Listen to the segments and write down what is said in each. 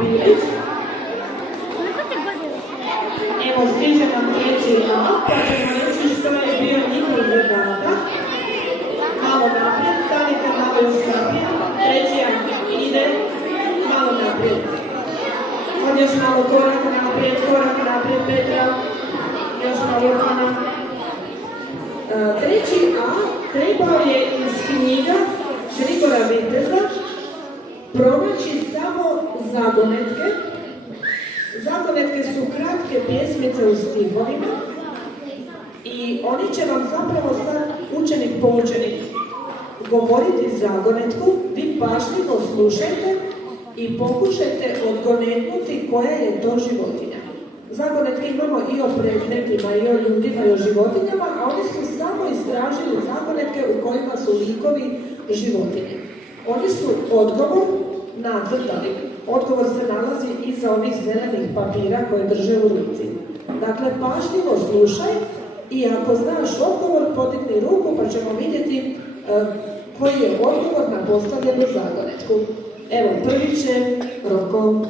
Bilić. Evo, stiže nam treći A, pa ćemo reći što je bio njihov zadatak. Malo naprijed, stanite malo još naprijed. Treći A ide malo naprijed. Još malo korak naprijed, Petra. Još malo Hana. Treći A trebao je iz knjiga Grigora Viteza pronaći samo zagonetke. Zagonetke su kratke pjesmice u stihovima i oni će vam zapravo sad učenik po učenik govoriti zagonetku, vi pažljivo slušajte i pokušajte odgonetnuti koja je to životinja. Zagonetke imamo i o predmetima, i o ljudima, i o životinjama, a oni su samo istražili zagonetke u kojima su likovi životinje. Oni su odgovor nacrtali. Odgovor se nalazi iza onih zelenih papira koje drže u ruci. Dakle, pažljivo slušaj i ako znaš odgovor, podigni ruku pa ćemo vidjeti koji je odgovor na postavljenu zagonetku. Evo, prvi će Roko.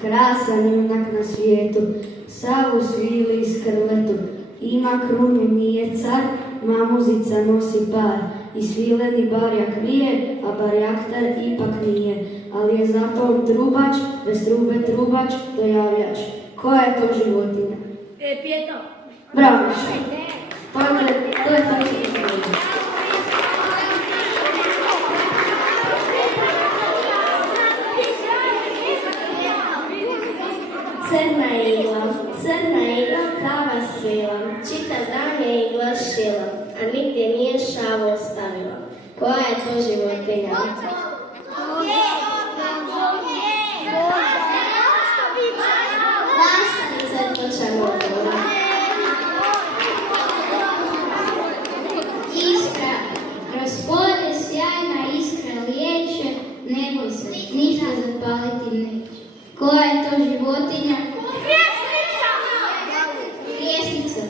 Krasan junak na svijetu, sav u svili i skrletu, ima krunu, nije car, mamuzica nosi par, i svileni barjak vije, a barjaktar ipak nije, ali je zato trubač, bez trube trubač, dojavljač. Koja je to životinja? Pijeto. Bravo. To je to životinja. Crna igla, kava svila, čitav dan je igla šila, a nigdje nije šavu ostavila. Koja je to životinja? Lastavica je točan odgovor. Iskra, kroz polje sjajna iskra liječe, nebo se ništa zapaliti neće. Koja je to životinja? Krijesnica.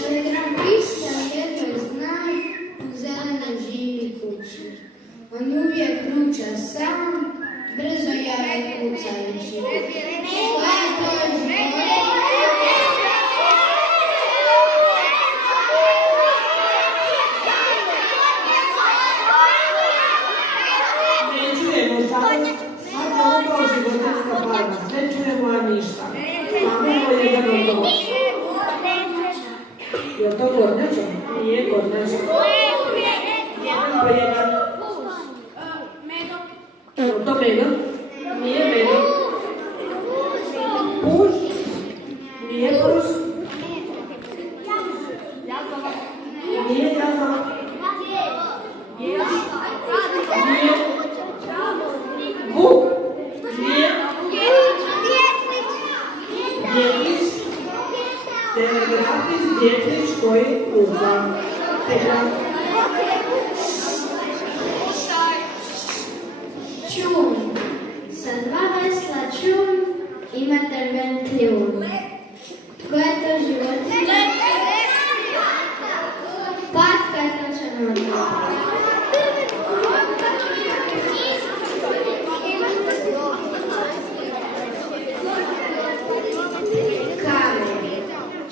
Telegrafista jednoj znaj, u zelenoj živi kući. On uvijek ruča sam, brzo jave kucajući. Koja je to životinja? Sve čujemo, a ništa. Samo je jedan odgovor. Je li to kornjača? Nije kornjača. Jedan po jedan. Medo. Je li to medo? Nije medo. Puž? Nije puž. Nije jazava. Nije. Vuk? Nije. Djetlić. Telegrafist, djetlić koji kuca. Čun. Sa dva vesla čun ima drven kljun. Koja je to životinja? Patka je točan odgovor. Kamen.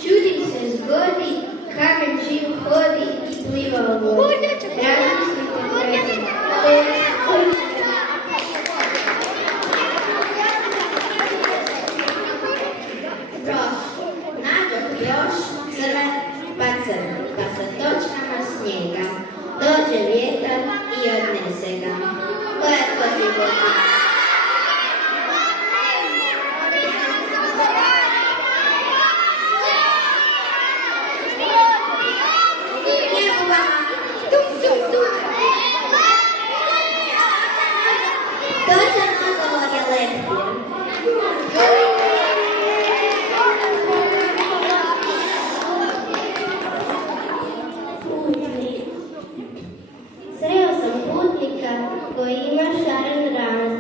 Čudi se zgodi, kamen živ hodi i pliva u vodi. Razmislite prezime. Dođe vjetar i odnese ga. Koja je to životinja? Njegova. Točan odgovor je leptir. Sreo sam putnika koji ima šaren ran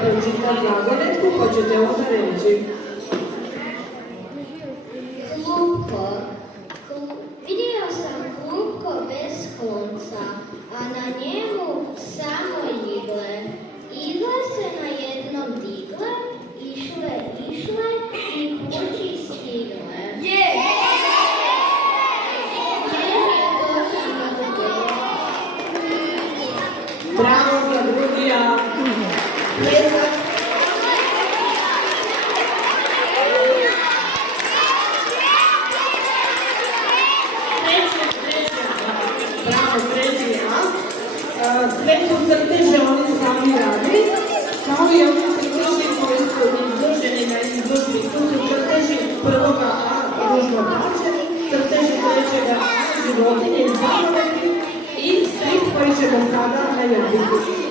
pročitati zagonetku, pa ćete onda reći. Klupko. Vidio sam klupko bez konca, a na njemu samo igle. Igle se na jednom digle, išle i kući stigle. Gdje je došla do Bravo za drugija. Pljesak. Bravo, treći A. Sve su crteže oni sami radi, kao i oni crteži koji su izloženi na izložbi. Tu su crteži prvoga A, ružno plaće, crteži trećega A, životinje i zagonetke i strip koji ćemo sada najaviti.